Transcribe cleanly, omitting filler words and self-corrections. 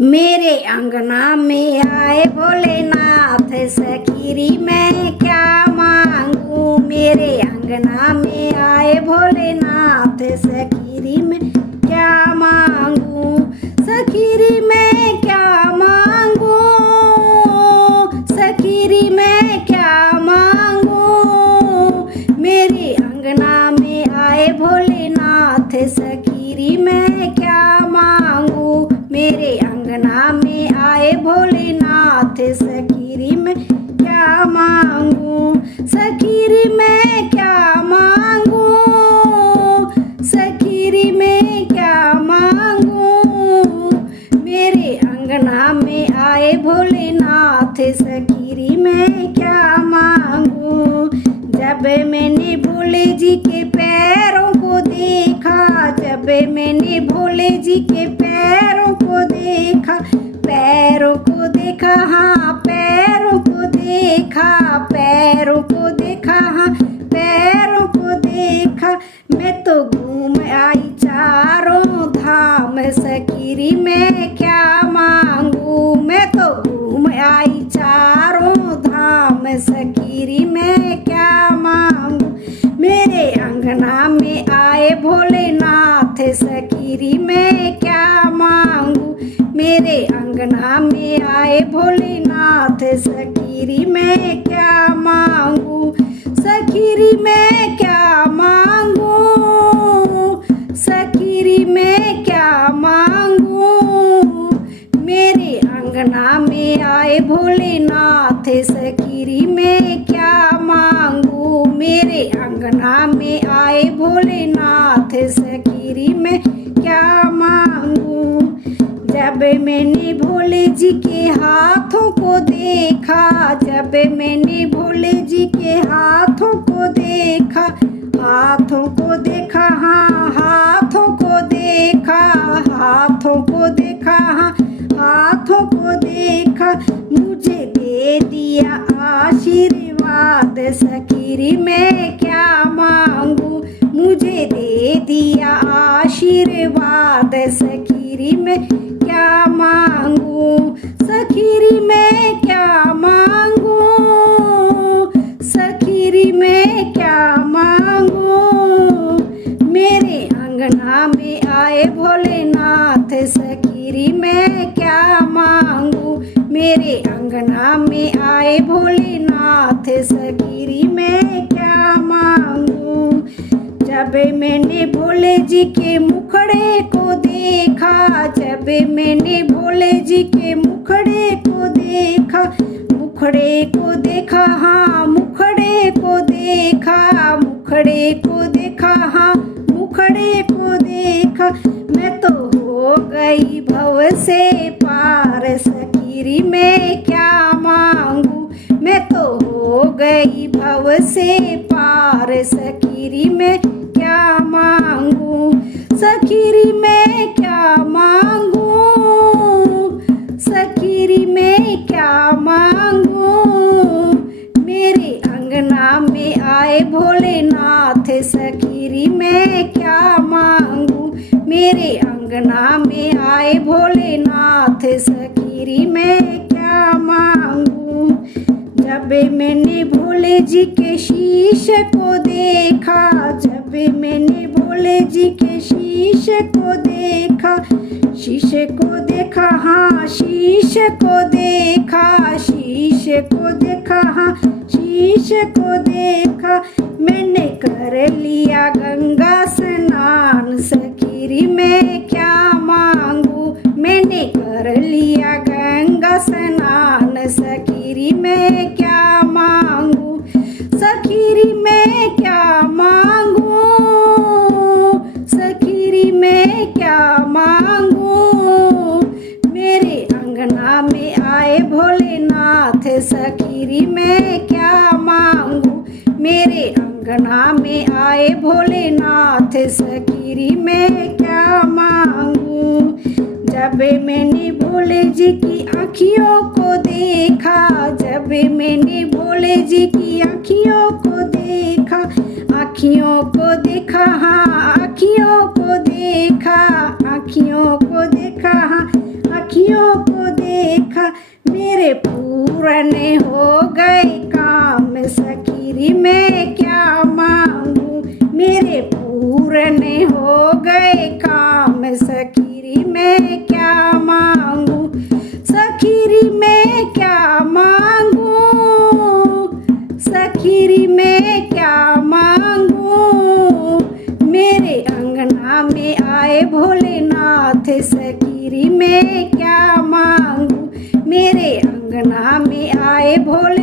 मेरे अंगना में आए भोलेनाथ, सखीरी मैं क्या मांगू। मेरे अंगना में आए भोलेनाथ, सखीरी मैं क्या मांगू। सखीरी मैं क्या मांगू, सखीरी मैं क्या मांगू। मेरे अंगना में आए भोलेनाथ, सखीरी मैं क्या मांगू। मेरे अंगना में आए भोलेनाथ, सखीरी में क्या मांगू। सखीरी में क्या मांगू, सखीरी में क्या मांगू। मेरे अंगना में आए भोलेनाथ, सखीरी में क्या मांगू। जब मैंने भोले जी के पैरों को देखा, जब मैंने भोले जी के पैरों को देखा, पैरों को देखा, हाँ पैरों को देखा, पैरों को देखा, हाँ पैरों को देखा। मैं तो घूम आई चारों धाम, सखीरी में क्या मांगू। मैं तो घूम आई चारों धाम, सखीरी में क्या मांगू। मेरे अंगना में आए भोलेनाथ, सखीरी में क्या मांगू। मेरे अंगना में आए भोलेनाथ, सखीरी में क्या मांगू। सखीरी में क्या मांगू, सखीरी में क्या मांगू। मेरे अंगना में आए भोलेनाथ, सखीरी में क्या मांगू। मेरे अंगना में आए भोलेनाथ, सखीरी में क्या मांगू। जब मैंने भोले जी के हाथों को देखा, जब मैंने भोले जी के हाथों को देखा, हाथों को देखा, हाँ हाथों को देखा, हाथों को देखा, हाँ हाथों को देखा। मुझे दे दिया आशीर्वाद, सखीरी में क्या मांगू। मुझे दे दिया आशीर्वाद, सखीरी में क्या मांगू। सखीरी में क्या मांगू, सखीरी में क्या मांगू। मेरे अंगना में आए भोलेनाथ, सखीरी में क्या मांगू। मेरे अंगना में आए भोलेनाथ, सखीरी में क्या मांगू। जब मैंने भोले जी के मुखड़े को देखा, जब मैंने भोले जी के मुखड़े को देखा, मुखड़े को देखा, हाँ मुखड़े को देखा, मुखड़े को देखा, हाँ मुखड़े को देखा। मैं तो हो गई भव से पार, सखीरी में क्या मांगू। मैं तो हो गई भव से पार, सखीरी में क्या मांगू। सखीरी में क्या मांगू, सखीरी में क्या मांगू। मेरे अंगना में आए भोलेनाथ, सखीरी में क्या मांगू। मेरे अंगना में आए भोलेनाथ, सखीरी में क्या मांगू। जब मैंने भोले जी के शीश को देखा, जब मैंने भोले जी के शीश को देखा, शीश को देखा, हाँ शीश को देखा, शीश को देखा, हाँ शीश को देखा। मैंने कर लिया गंगा स्नान, सखीरी में क्या मांगू। मैंने कर लिया गंगा स्नान, सखीरी में क्या मांगू। सखीरी में क्या मांगू, सखीरी में क्या मांगू। मेरे अंगना में आए भोलेनाथ, सखीरी में क्या मांगू। मेरे अंगना में आए भोलेनाथ, सखीरी में क्या मांगू। जब मैंने भोले जी की आँखियों को देखा, जब मैंने भोले जी की आँखियों को देखा, आँखियों को देखा, हाँ आँखियों को देखा, आँखियों को देखा, हाँ सखियों को देखा मेरे पूरने हो गए काम, सखीरी मैं क्या मांगू मेरे पूरने हो गए काम, सखीरी मैं क्या मांगू, सखीरी मैं क्या मांगू, सखीरी मैं क्या मांगू, मेरे अंगना में आए भोलेनाथ, सखीरी मैं क्या मांगू, मेरे अंगना में आए भोले